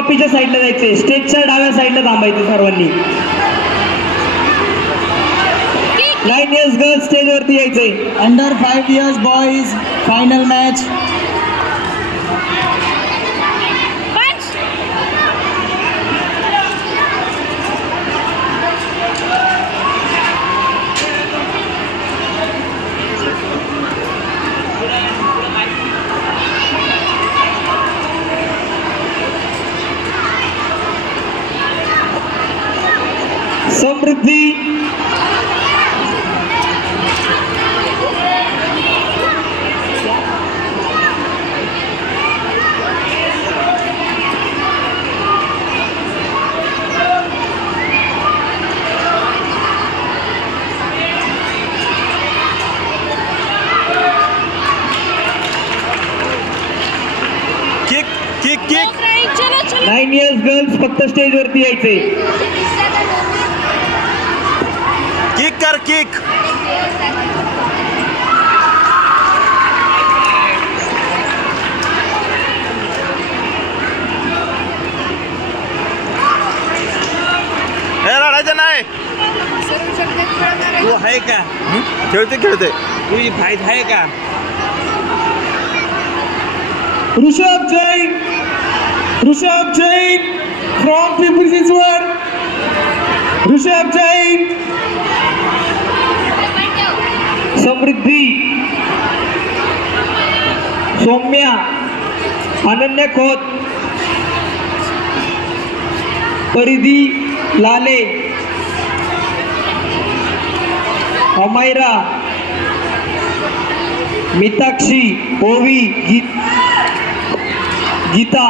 ट्रॉफीच्या साईडला जायचंय, स्टेजच्या डाव्या साईडला थांबायचं सर्वांनी. 9 years गर्ल्स स्टेजवरती यायचंय. Under 5 years boys final match. Samruddhi kick kick kick 9 years girls फक्त स्टेजवरती यायचंय. किक कर किक. हे रडायचं नाही. तू आहे का? खेळते खेळते तुझी फाईट आहे का? ऋषभ जैन, ऋषभ जैन फ्रॉम पिंपरी चिंचवड. ऋषभ जैन. समृद्धी, सौम्या, अनन्या खोत, परिधी लाले, अमैरा, मिताक्षी, ओवी, गीता,